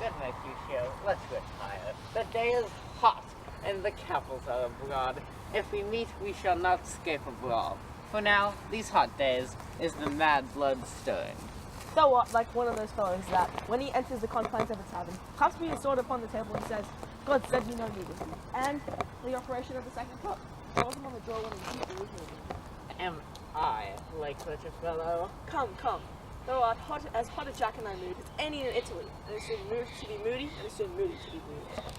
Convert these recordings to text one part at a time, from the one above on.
Good, Mercutio. Let's retire. The day is hot, and the capitals are abroad. If we meet, we shall not escape a brawl. For now, these hot days is the mad blood stirring. So what, like one of those fellows that, when he enters the confines of a tavern, claps me his sword upon the table and says, God said you know me with you, and the operation of the second cup. Throws him on the door when he keeps the Am I like such a fellow? Come, come. Thou art as hot a Jack in thy mood as any in Italy, and is soon moved to be moody, and is soon moody to be moody.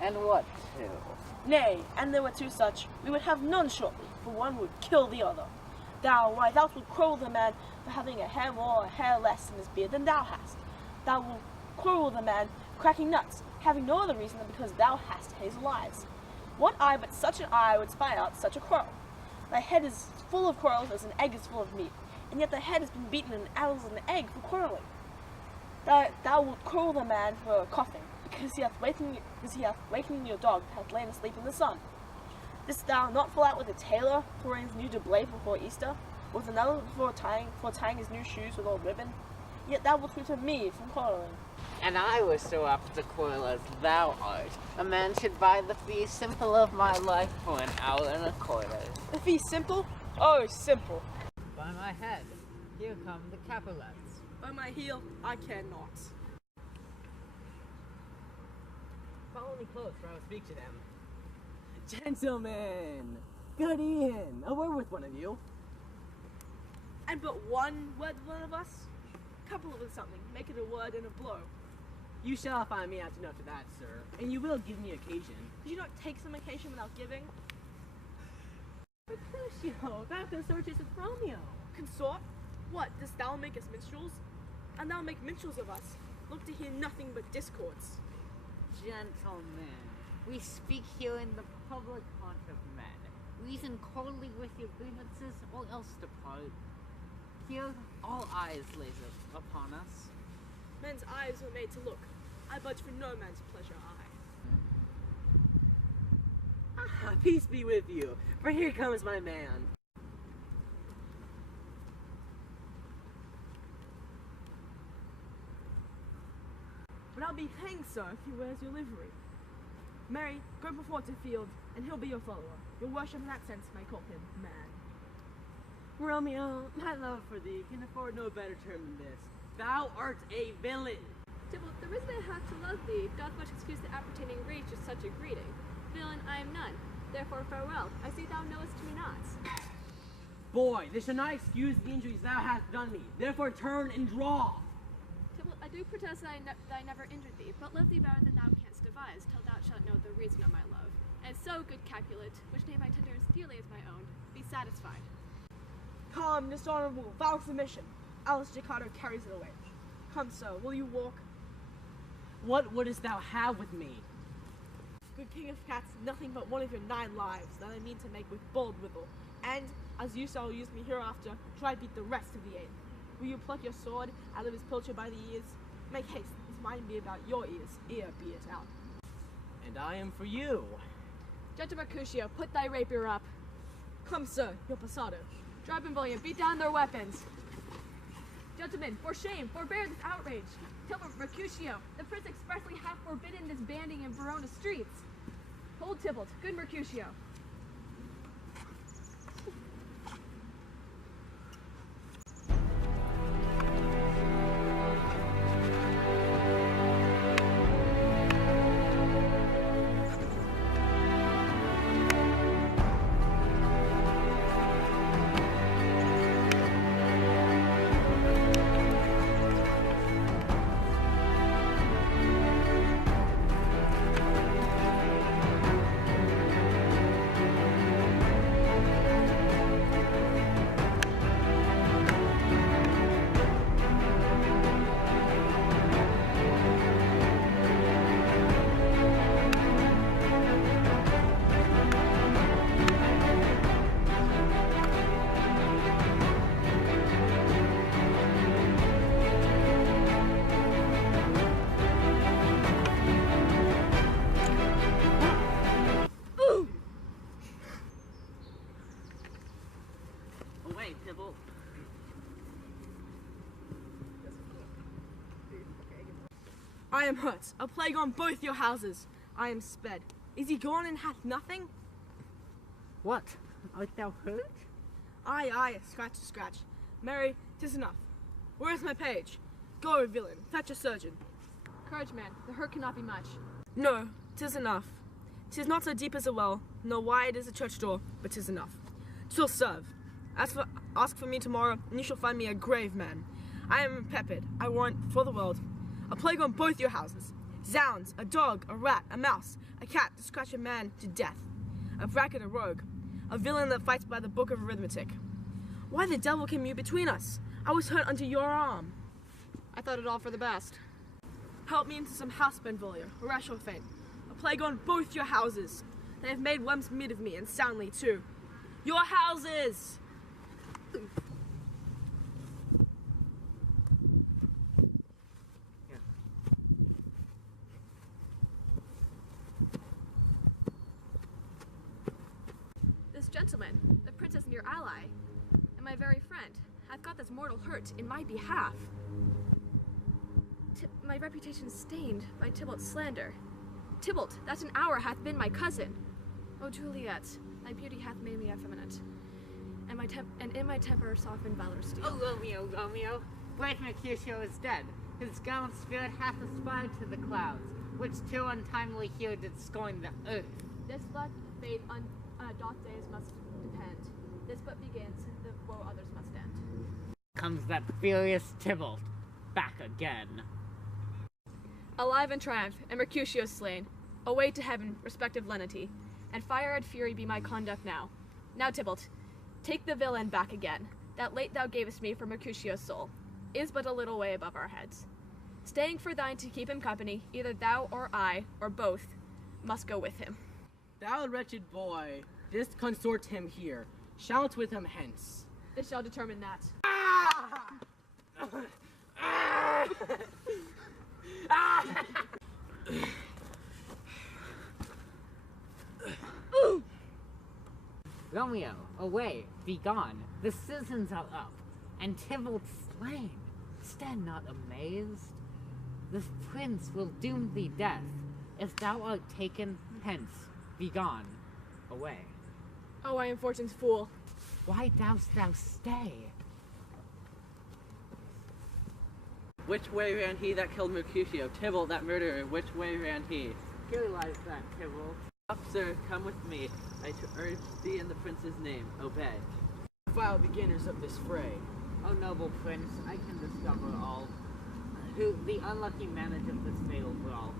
And what too? Nay, and there were two such, we would have none shortly, for one would kill the other. Why, thou wilt quarrel the man for having a hair more or a hair less in his beard than thou hast. Thou wilt quarrel the man cracking nuts, having no other reason than because thou hast hazel eyes. What eye but such an eye would spy out such a quarrel? Thy head is full of quarrels as an egg is full of meat, and yet thy head has been beaten and as an egg for quarreling. Thou wilt quarrel the man for coughing, because he hath wakened your dog that hath lain asleep in the sun. Didst thou not fall out with a tailor for wearing his new doublet before Easter, with another for tying his new shoes with old ribbon? Yet thou wilt tutor me from quarreling. And I was so apt to quarrel as thou art. A man should buy the fee simple of my life for an hour and a quarter. The fee simple? Oh, simple. By my head, here come the Capulets. By my heel, I cannot. Follow me close, for I will speak to them. Gentlemen, good e'en. A word with one of you. And but one word one of us? Couple it with something, make it a word and a blow. You shall find me out enough to that, sir, and you will give me occasion. Did you not take some occasion without giving? Mercutio, thou consortest with Romeo. Consort? What, dost thou make us minstrels? And thou make minstrels of us? Look to hear nothing but discords. Gentlemen, we speak here in the public haunt of men. Reason coldly with your grievances, or else depart. Here, all eyes laser upon us. Men's eyes were made to look. I budge for no man's pleasure eye. Peace be with you, for here comes my man. But I'll be hanged, sir, if he wears your livery. Mary, go before to field, and he'll be your follower. Your worship in that sense may call him man. Romeo, my love for thee can afford no better term than this. Thou art a villain. Tybalt, the reason I have to love thee doth much excuse the appertaining rage of such a greeting. Villain, I am none. Therefore farewell. I see thou knowest me not. Boy, this shall not excuse the injuries thou hast done me. Therefore turn and draw. Tybalt, I do protest that I never injured thee, but love thee better than thou canst devise, till thou shalt know the reason of my love. And so, good Capulet, which name I tender as dearly as my own, be satisfied. Calm, dishonorable, foul submission. Alice Jacato carries it away. Come, sir, will you walk? What wouldst thou have with me? Good king of cats, nothing but one of your 9 lives that I mean to make with bold withal, and, as you shall use me hereafter, try beat the rest of the 8. Will you pluck your sword out of his pilcher by the ears? Make haste, his mind be about your ears, ear be it out. And I am for you. Gentle Mercutio, put thy rapier up. Come, sir, your passado. Drive and bullion, beat down their weapons. Gentlemen, for shame, forbear this outrage. Tybalt, Mercutio, the prince expressly hath forbidden this banding in Verona streets. Hold Tybalt, good Mercutio. I am hurt. A plague on both your houses. I am sped. Is he gone and hath nothing? What? Art thou hurt? Aye, scratch. Mary, 'tis enough. Where is my page? Go, villain, fetch a surgeon. Courage, man. The hurt cannot be much. No, 'tis enough. 'Tis not so deep as a well, nor wide as a church door, but 'tis enough. 'Twill serve. Ask for me tomorrow, and you shall find me a grave man. I am peppered, I warrant, for the world. A plague on both your houses. Zounds, a dog, a rat, a mouse, a cat to scratch a man to death. A bracket, a rogue. A villain that fights by the book of arithmetic. Why the devil came you between us? I was hurt unto your arm. I thought it all for the best. Help me into some house, Benvolio, or I shall faint. A plague on both your houses. They have made worms meat of me, and soundly too. Your houses! This gentleman, the princess and your ally, and my very friend, hath got this mortal hurt in my behalf. My reputation stained by Tybalt's slander. Tybalt, that an hour hath been my cousin. O Juliet, thy beauty hath made me effeminate, and in my temper softened valor steel. Oh, Romeo, great Mercutio is dead. His gallant spirit hath aspired to the clouds, which too untimely here did scorn the earth. This black fate on doth days must depend. This but begins, the woe others must end. Comes that furious Tybalt, back again. Alive and triumph, and Mercutio slain. Away to heaven, respective lenity, and fire and fury be my conduct now. Now, Tybalt, take the villain back again, that late thou gavest me for Mercutio's soul, is but a little way above our heads. Staying for thine to keep him company, either thou or I, or both, must go with him. Thou wretched boy, this consort him here. Shout with him hence. This shall determine that. Romeo, away, be gone. The citizens are up, and Tybalt slain. Stand not amazed. This prince will doom thee death. If thou art taken, hence, be gone, away. Oh, I am fortune's fool. Why dost thou stay? Which way ran he that killed Mercutio? Tybalt, that murderer, which way ran he? Here lies that, Tybalt. Up, sir, come with me. I urge thee in the prince's name, obey. Vile beginners of this fray. O noble prince, I can discover all. Who the unlucky manage of this fatal brawl.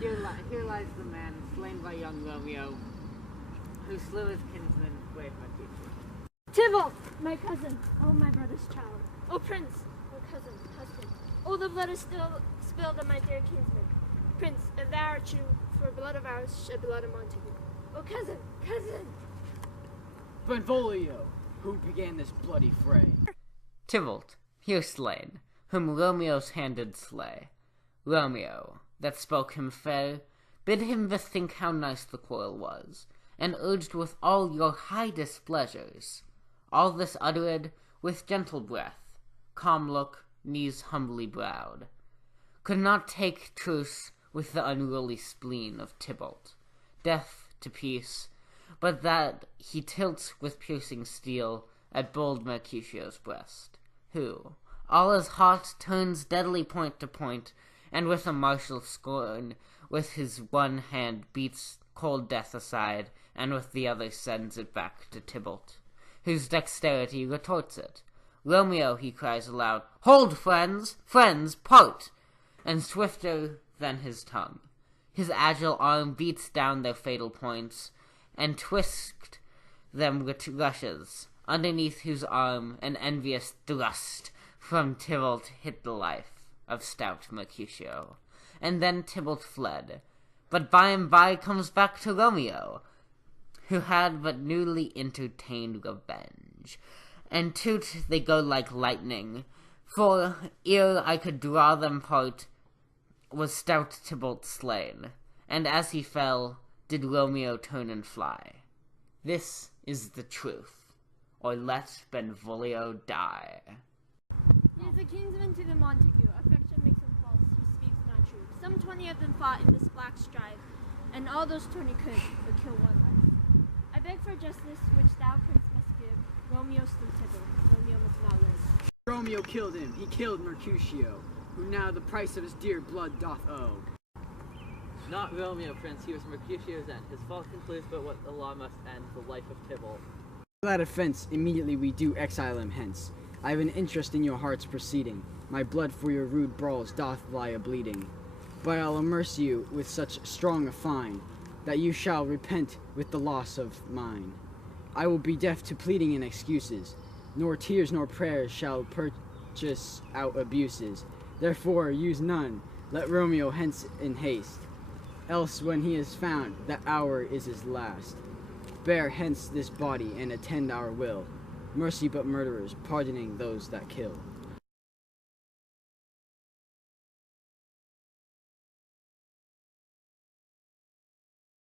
Here lies the man slain by young Romeo, who slew his kinsman, brave Mercutio. Tybalt, my cousin, oh my brother's child, oh prince, oh cousin, husband, oh the blood is still spilled on my dear kinsman. Prince, if thou art true, for blood of ours shed blood of Montague. Oh cousin, cousin! Benvolio, who began this bloody fray? Tybalt, here slain, whom Romeo's hand did slay. Romeo, that spoke him fair, bid him bethink how nice the quarrel was, and urged with all your high displeasures. All this uttered with gentle breath, calm look, knees humbly bowed. Could not take truce with the unruly spleen of Tybalt, deaf to peace, but that he tilts with piercing steel at bold Mercutio's breast, who, all as hot, turns deadly point to point, and with a martial scorn, with his one hand beats cold death aside, and with the other sends it back to Tybalt, whose dexterity retorts it. Romeo, he cries aloud, hold, friends! Friends, part! And swifter than his tongue, his agile arm beats down their fatal points, and twist them rushes, underneath whose arm an envious thrust from Tybalt hit the life of stout Mercutio. And then Tybalt fled, but by and by comes back to Romeo, who had but newly entertained revenge. And toot they go like lightning, for ere I could draw them part, was stout Tybalt slain, and as he fell, did Romeo turn and fly. This is the truth, or let Benvolio die. He is a kinsman to the Montague, affection makes him false, he speaks not Some 20 of them fought in this black strife, and all those 20 could but kill one life. I beg for justice, which thou, prince, must give. Romeo slew Tybalt. Romeo must now live. Romeo killed him. He killed Mercutio, who now the price of his dear blood doth owe. Not Romeo, Prince, he was Mercutio's end. His fault concludes but what the law must end, the life of Tybalt. For that offense, immediately we do exile him hence. I have an interest in your heart's proceeding. My blood for your rude brawls doth lie a-bleeding. But I'll amerce you with such strong a fine, that you shall repent with the loss of mine. I will be deaf to pleading and excuses, nor tears nor prayers shall purchase out abuses. Therefore use none, let Romeo hence in haste. Else when he is found, that hour is his last. Bear hence this body and attend our will. Mercy but murderers, pardoning those that kill.